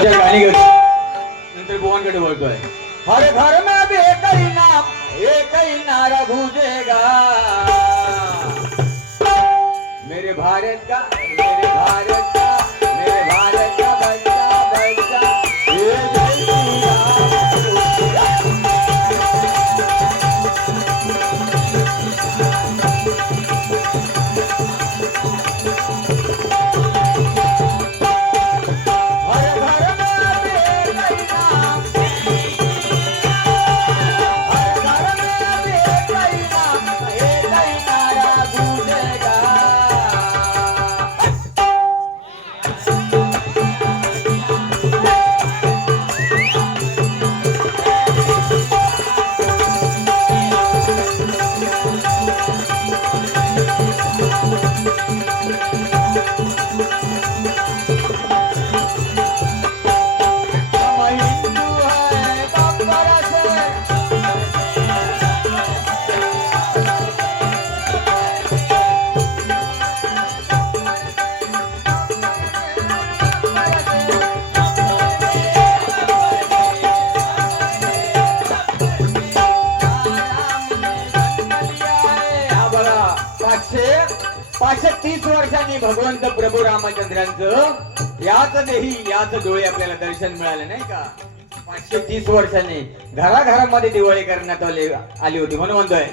तुझ्या गाणी घेतो नंतर बुवांकडे वळतोय. हर घर में भी एक ही नारा गूंजेगा मेरे भारत का मेरे भारत का मेरे भारत का बच्चा बच्चा ये जय श्री पाचशे 530 वर्षांनी भगवंत प्रभू रामचंद्रांचं याच देही याच डोळे आपल्याला दर्शन मिळाले नाही का. 530 वर्षांनी घराघरामध्ये दिवाळी करण्यात आली होती म्हणून म्हणतोय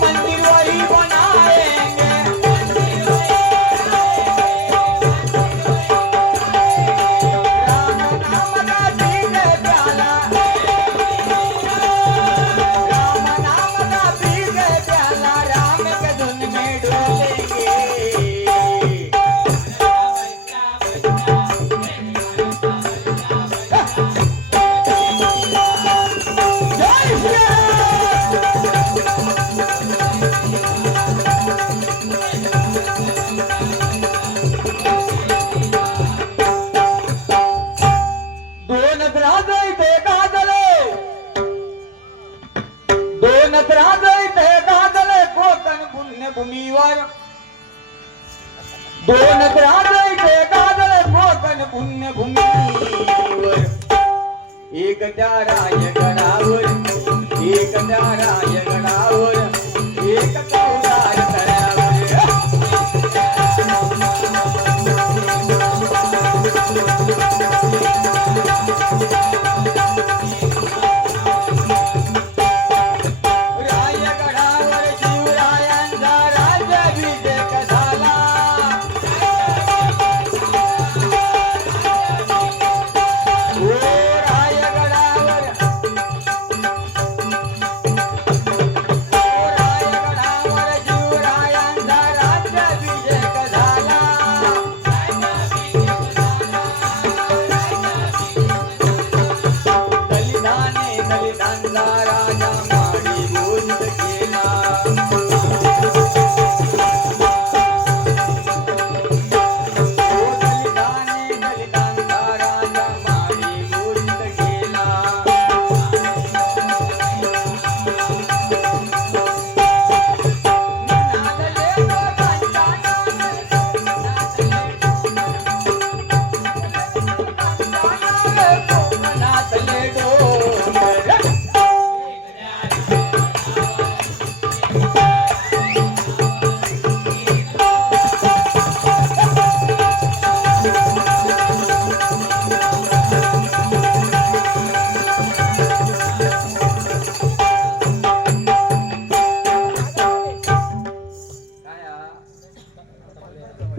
मंदिर वही बनाएंगे भूमीवर दोन राजायचे गाजले कोकण पुण्यभूमीवर एक त्या रायगडावर एक त्या रायगडावर एक कौलार तळ्यावर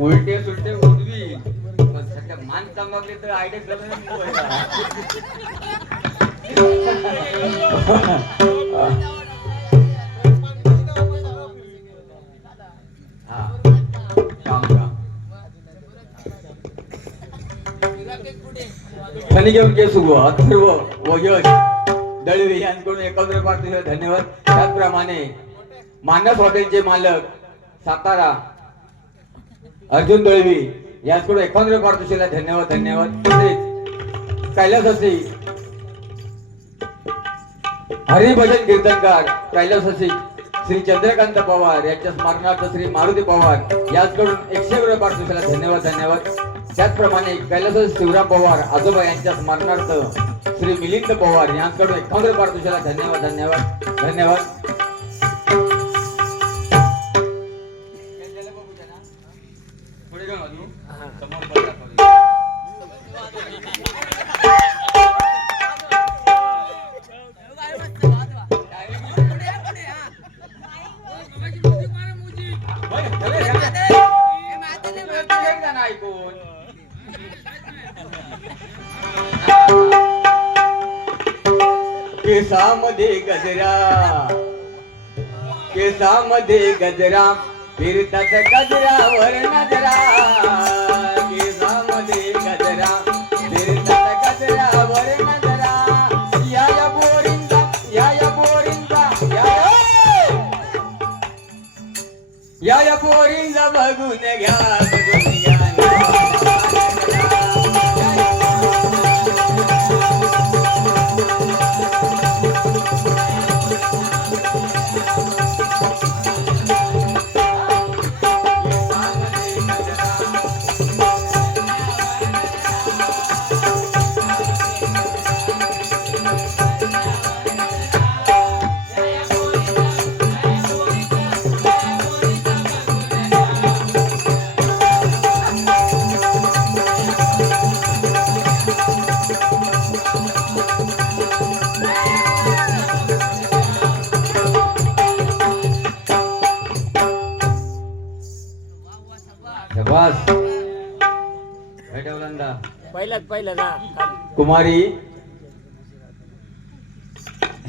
उलटे सुलटे उडवी सध्या मान चमकले तर आयडिया फणी घेऊन केसू अथर्व व यश दळवी यांच्याकडून एकत्र पाठवले धन्यवाद. त्याचप्रमाणे मानस हॉटेलचे मालक सातारा अर्जुन दळवी यांच्याकडून 51 पारितोषिकाला धन्यवाद धन्यवाद. कैलासवासी हरिभजन कीर्तनकार कैलासवासी श्री चंद्रकांत पवार यांच्या स्मरणार्थ श्री मारुती पवार याचकडून 100 रुपये पारितोषिकाला धन्यवाद. त्याचप्रमाणे कैलास शिवराम पवार आजोबा यांच्या स्मरणार्थ श्री मिलिंद पवार यांच्याकडून 51 रुपये पारितोषिकाला धन्यवाद. केसामध्ये गजरा फिरतात गजरावर नजरा. केसामध्ये गजरा फिरतात गजरावर नजरा. या बोरिंदा या बोरिंदा बघून घ्या. कुमारी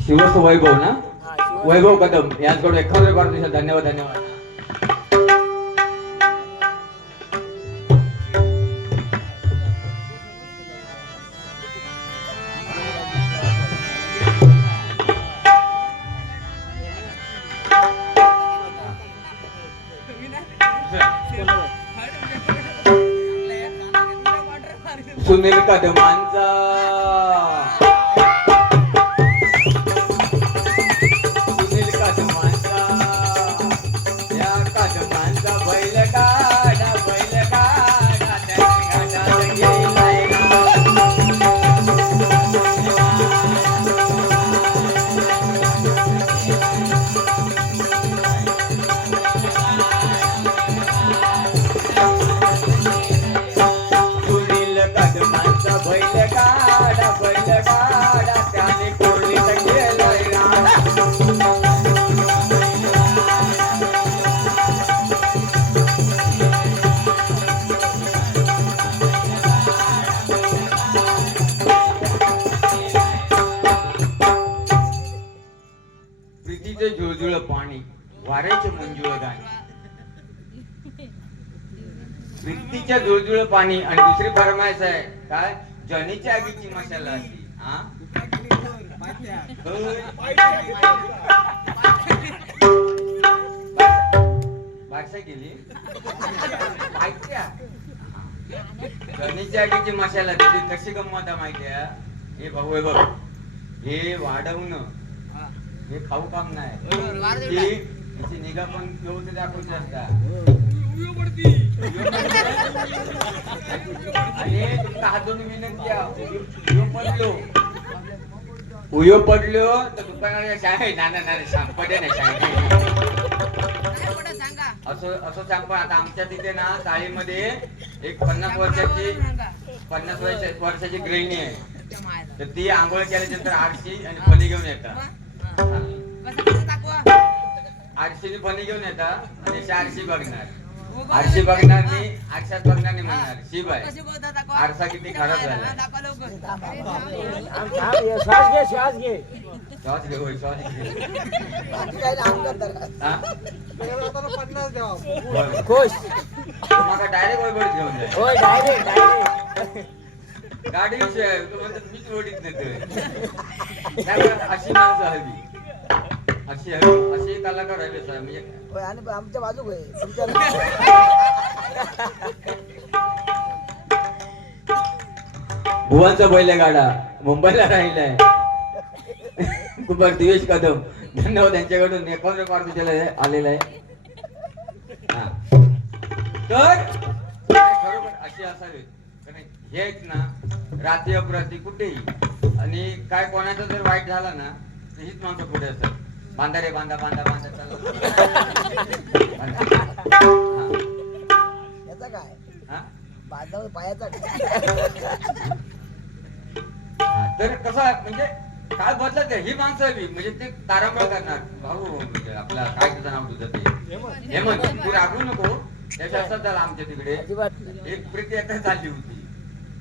शिवस वैभव ना वैभव कदम यांच्याकडून 51 रुपये पारितोषिक धन्यवाद. सुनील कदमांचा या कदमांचा बैल काढा त्याने कोरडीत गेलाय प्रीतीचे झुळझुळ पाणी वाऱ्याचे मंजुळ गाणी. प्रीतीच्या झुळझुळ पाणी आणि दुसरी फरमाईश आहे काय जनीच्या आगीची मशाला असती. भाषा गेली जनीच्या आगीची मशाला त्याची कशी गंमत माहिती आहे. हे भाऊ हे बघ हे वाढवणं हे खाऊ काम नाही. त्याची निगा पण व्यवस्थित दाखवून असतात. आणि तुमका हातून विनंती उयो पडलो तर दुकानाला शाळे ना सांगपडे नाही असं सांग. पण आता आमच्या तिथे ना चाळीमध्ये एक 50 वर्षाची गृहिणी आहे. तर ती आंघोळ केल्यानंतर आरशी आणि फणी घेऊन येतात. आरशीने फणी घेऊन येतात आणि आरशी बघणार. आरशी बघणार नाही आरशात बघणार नाही म्हणणार शिवाय आरसा किती खराब झाला. श्वास घे खुश डायरेक्ट वैभव घेऊन जाईल. गाडी मीच ओढीत नेतोय. अशी माणसं हवी अशी कलाकार हवे साहेब म्हणजे आमच्या बाजू भुवांचा बैलगाडा मुंबईला राहिलाय. कुमार दिवेश कदम धन्यवाद त्यांच्याकडून 51 पार्टी आलेला आहे. हा. तर खरोखर अशी असावी. हे आहेत ना रात्री अपरात्री कुठेही आणि काय कोणाचं जर वाईट झाला ना तर हीच माणसं पुढे असतात. बांधा रे बांधा बांधा बांधा याचा काय हा? बांधावर पायाचा तर कसं म्हणजे काय बदलत ही माणसं बी म्हणजे ते तारांबळ करणार. भाऊ म्हणजे आपला काय तुझं नाव तुझं ते हेमंत तू रागू नको. त्याच्या असतात झाला आमच्या तिकडे एक प्रेत यात्रा चालली होती.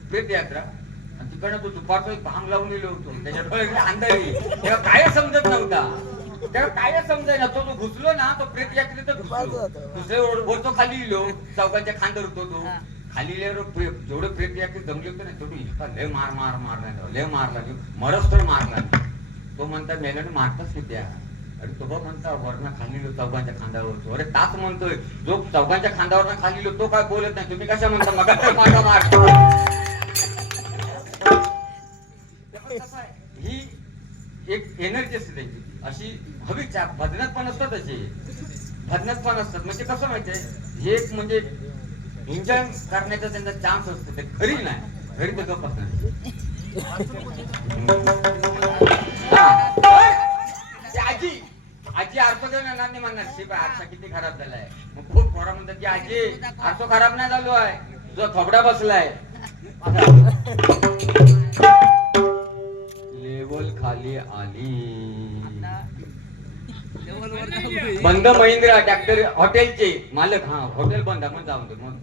प्रेत यात्रा आणि तिकडनं तो दुपारचा एक भांग लावून दिलो होतो. त्याच्या डोळ्याकडे अंधारी तेव्हा काय समजत नव्हता. तेव्हा काय समजायला तो घुसलो ना तो प्रेत यात्रेत घुसलो. दुसऱ्या वरतो खाली इलो चौकांच्या खांद्यावर होतो तो खाली जेवढे प्रेत यात्रेत जमले होते ना तेवढं इतका लय मार मार मारला लय मारला मरच तर मारला. तो म्हणता मेल्याने मारताच किती अरे तो बघ म्हणता वरनं खाली चौकांच्या खांद्यावर होतो. अरे ताच म्हणतोय जो चौकांच्या खांद्यावर खाली तो काय बोलत नाही. तुम्ही कशा म्हणता मग माझा मार. ही एक एनर्जी असते त्यांची अशी हवीच्या भजनात पण असतात असे भजनात पण असतात. म्हणजे कसं माहितीये हे एक म्हणजे एन्जॉय करण्याचा त्यांचा चान्स असतो. ते घरी नाही घरी तर गप असणार. आजी आजी आरतो येणार नाही म्हणणार शिवाय आरसा किती खराब झालाय. मग खूप पोरा म्हणतात की आजी आरतो खराब नाही झालो आहे जो थोबडा बसलाय. लेवल खाली आली. बंद महिंद्रा ट्रॅक्टर हॉटेलचे मालक हा हॉटेल बंद मग जाऊन दे मग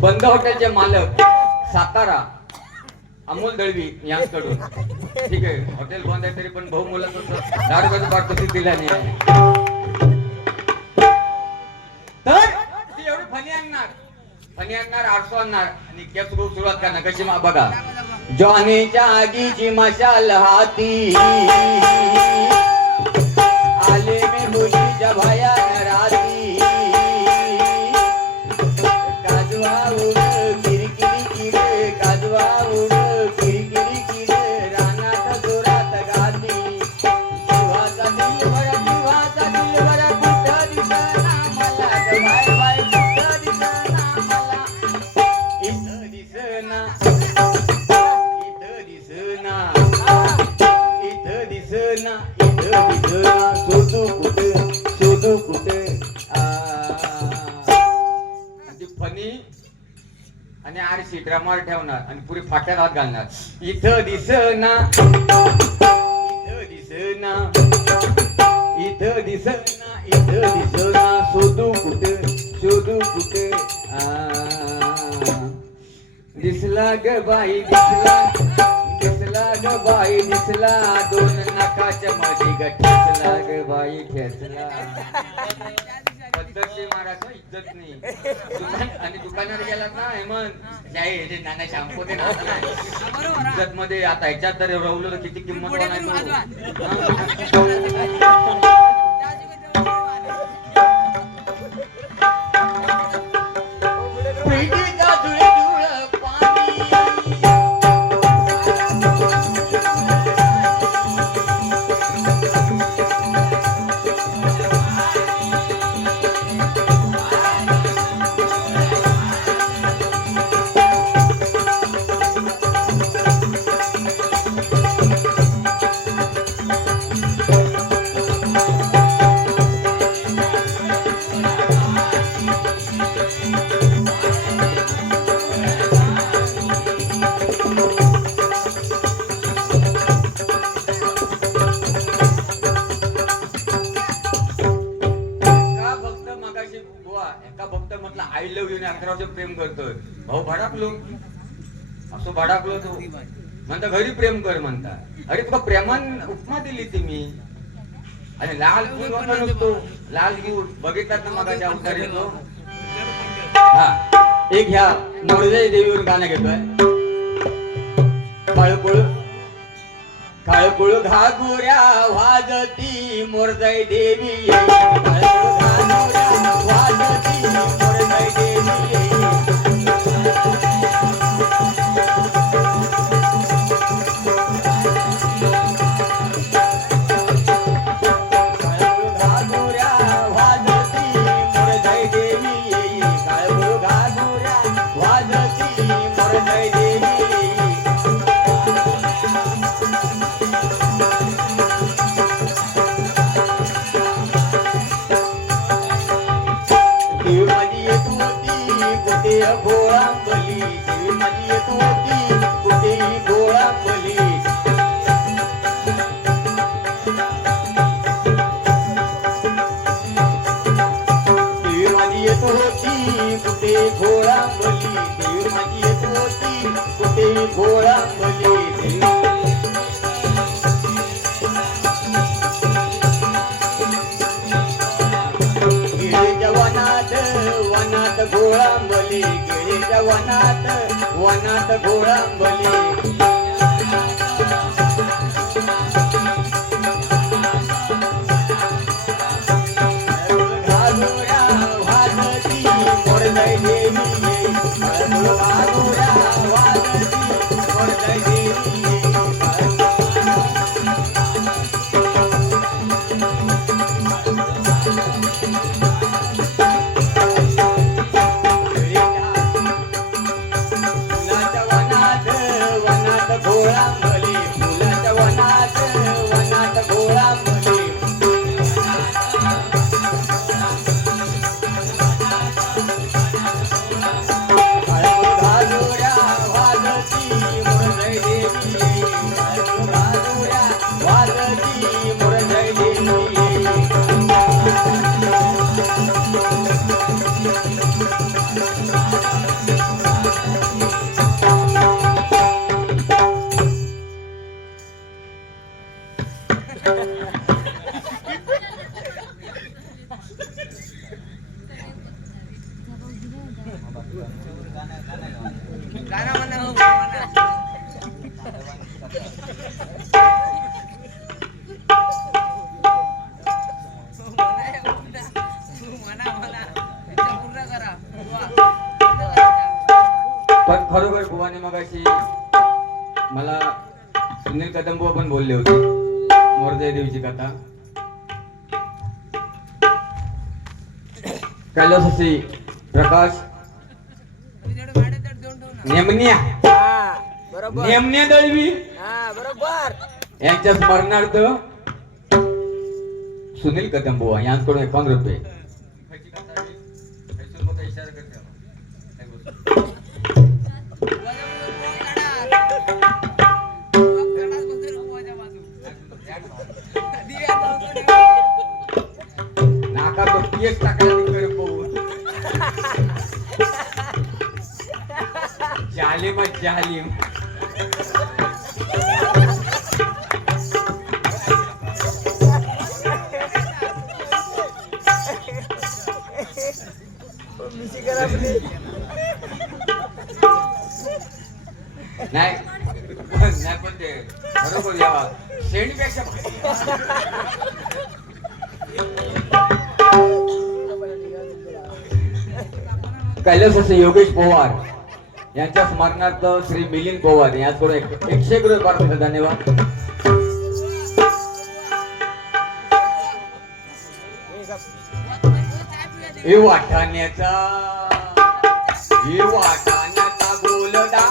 बंद हॉटेलचे मालक सातारा अमोल दळवी यांकडून ठीक आहे. हॉटेल बंद आहे तरी पण भाऊ मुलाचं 10 रुपयाचं पारितोषिक दिला नाही. तर ती एवढी फनी आणणार आरसो आणणार आणि केस सुरुवात करणार कशी बघा. जॉनीच्या आगीची मशाल हाती आले मी मुलीच्या भयान राती काजवा उड किरकिरी किरे काजवा उड किरकिरी किरे रानात जोरात गाती शिवाचा दिलभर कुठं दिसना मला बाय बाय कुठं दिसना मला इथं दिसना शोधू कुठे फनी आणि आरशी ड्रामावर ठेवणार आणि पुरी फाट्यात हात घालणार. इथं दिसना इथं दिसना शोधू कुठे दिसला ग बाई दिसला ग बाई दिसला दोन नाकाच्या मध्ये गठला ग बाई ठेचला. पद्धतशीर महाराज इज्जत नाही. आणि दुकानावर गेलात ना हेमंत नाना शॅम्पू ते इज्जत मध्ये आता ह्याच्यात तर रवलं तर किती किंमत आय लव्ह यू ने 11 वर्ष प्रेम करतोय. भाऊ भडाकलो असं भडाकलो तो म्हणता घरी प्रेम कर म्हणता. अरे तुला प्रेमान उपमा दिली ती मी आणि लाल गुण नसतो लाल गुण बघितलात ना मग अवतार येतो. हा एक ह्या नवरदेवी देवीवर गाणं घेतोय. काळकुळ घागुऱ्या वाजती मोरजाई देवी काळकुळ घागुऱ्या वाजती मोरजाई देवी कुठे गोळांबली देवी माझी येत होती कुठे गोळांबली देवी माझी येत होती कुठे गोळांबली देवी माझी येत होती कुठे गोळांबली वनात गोळांबली गिळीच्या वनात गोळांबली घालुऱ्या वाजती मोरजय देवी घालुऱ्या वाजती मोरजय देवी गोळांबली फुलाच्या वनात गोळांबली घालुऱ्या वाजती मोरजय देवी घालुऱ्या वाजती मोरजय देवी पण खरोखर भुवाने मगाशी मला सुनील कदमबुवा पण बोलले होते मोरजय देवीची कथा कैलासवासी प्रकाश नेमण्या बरोबर नेमण्या दळवी बरोबर यांच्या स्मरणार्थ सुनील कदमबुवा यांच्याकडून 51 रुपये नाका तो पीएस टाकायला पाहून जालिम जालिम नाही नाही पण ते बरोबर यावा शेणीपेक्षा कैलासवासी योगेश पवार यांच्या स्मरणार्थ श्री मिलिंद पवार यांच्याकडून 101 रुपये पाठवले धन्यवाद हे वाटाण्याचा बोलदा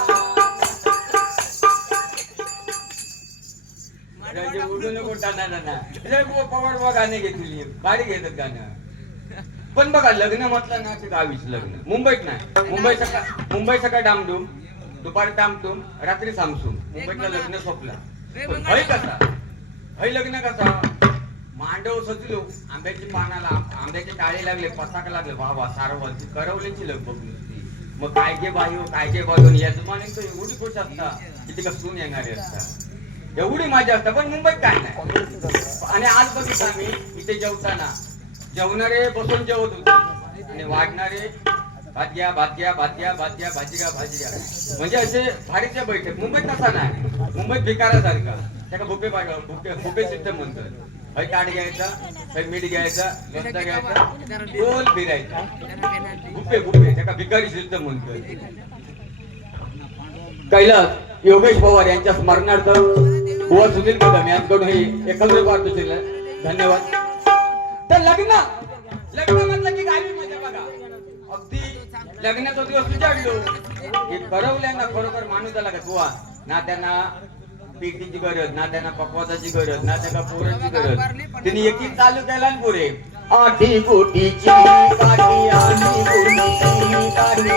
उडून पवार बा गाणे घेतली गाडी घेतात गाणं पण बघा लग्न म्हटलं ना ते गावीच लग्न मुंबईत नाही मुंबई सकाळ डामडूम दुपारी डामडूम रात्री सामसूम मुंबईतलं लग्न संपलं हय कसा हय लग्न कसा मांडव सजलो आंब्याची पानाला आंब्याचे टाळे लागले पसाक लागले बाबा सारवलची करवल्याची लग बघ नुसती मग काय गे बाई काय गे बाई यजमानी तर एवढी खुश असता किती का सून येणारे असता एवढी मजा असता पण मुंबईत काय नाही आणि आज बघितलं आम्ही इथे जेवताना जेवणारे बसून जेवत होते आणि वाढणारे भात घ्या भात घ्या भात घ्या भात घ्या भाजी घ्या भाजी घ्या म्हणजे असे भारीचे बैठक मुंबईत तसा नाही मुंबईत भिकारासारखा त्याला बुके सिस्टम म्हणतात हय ताट घ्यायचा हय मीठ घ्यायचा रस्ता घ्यायचा गोल फिरायचा बुके त्याला भिकारी सिस्टम म्हणतात कैलास योगेश पवार यांच्या स्मरणार्थ बुवा सुनील कदम यांच्याकडून हे 1 रुपये पाठवले धन्यवाद तर लग्न म्हटलं की गावी मजा बघा अगदी लग्नाचा दिवस विचारलो की करवल्यांना खरोखर माणूस झाला का बुवा ना त्यांना पेटीची गरज ना त्यांना पकवासाची गरज ना त्यांना पोरांची गरज त्यांनी एकी चालू केला ना पुरे आठी कोटीची काठी आठी कोटीची काठी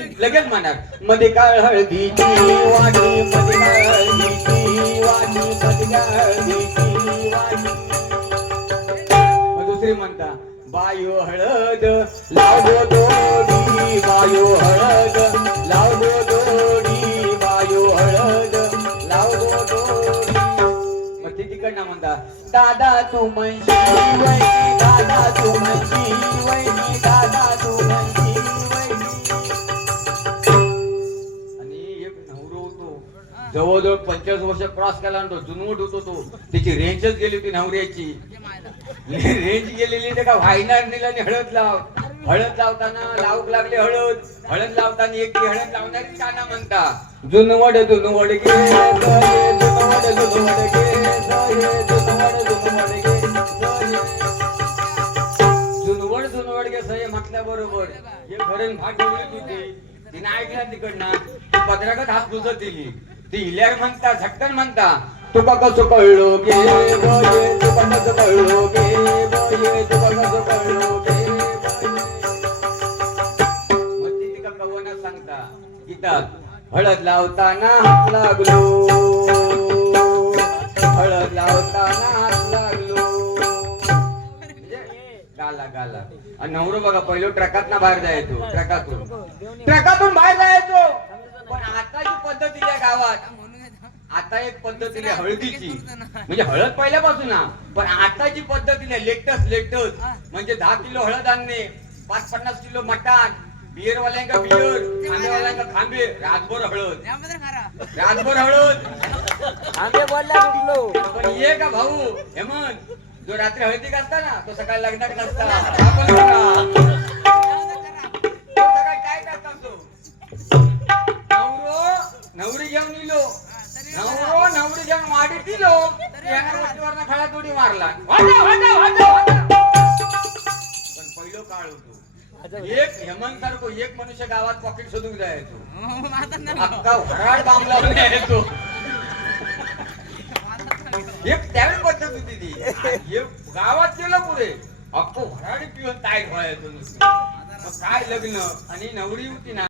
ती लगेच म्हणणार मध्ये काळ हळदीची वाटी मध्ये काळ हळदीची वाटी मध्ये काळ हळदीची वाटी. मग दुसरी म्हणता बायो हळद लावो दोडी बायो हळद लावो दोडी बायो हळद लावो दोडी. मग ते तिकडनं म्हणता दादा तू म्हणशी वैनी दादा तू म्हणशी वैनी दादा तू म्हणशी वैनी. आणि एक नवरो होतो जवळजवळ 25 वर्ष क्रॉस केला तो जुनवट होतो तो त्याची रेंजच गेली होती नवऱ्याची. रेंज गेलेली ते का व्हायनार नेला आणि हळद लाव. हळद लावताना लावूक लागले हळद. हळद लावताना एक ती हळद लावणारी काना म्हणता जुनवड जुनवड गे गये, जुनवड जुनवड गे गये, जुनवड जुनवड गे गये. जुनवड जुनवड गे सये म्हटल्या बरोबर हे घरून भाग ठेवली होती. तिने ऐकलं तिकडनं ती पदरागत हात बुजत दिली. ती हिल्यार म्हणता झटकन म्हणता तुका कसं कळलो गे बये तुका कसं कळलो गे बये तुका कसं कळलो गे बये. मग ती तिका कवना सांगता गीतात हळद लावताना हात लागलो हळद लावताना हात लागलो म्हणजे गाला गाला. आणि नवरो बघा पहिलो ट्रकात बाहेर जायचो ट्रकातून बाहेर जायचो. पण आताची पद्धत आहे गावात आता एक पद्धतीने हळदीची म्हणजे हळद पहिल्यापासून ना पण आताची पद्धतीने लेटस्ट म्हणजे 10 किलो हळद आणणे 5-50 किलो मटण बिअरवाल्यांका बिअर खांबेवाल्यांका खांबे रातभर हळद आंबे बोलला कुठलो पण ये का भाऊ हेमंत जो रात्री हळदीक असता ना तो सकाळी लग्नात नसता. आपण बघा. तो सकाळी काय करता तो नवरी घेऊन इलो नवरी घेऊन वाडीत दिलो वरनं खळा तोडी मारला. पण पहिलो काळ होतो एक हेमंत सारखो एक मनुष्य गावात पॉकेट शोधून जायचो अख्खा भराड बांब लावून यायचो. एक त्यावेळी पद्धत होती ती. गावात गेलं पुढे अख्खो भराडी पिऊन ताईट व्हायचो नुसतं. काय लग्न आणि नवरी होती ना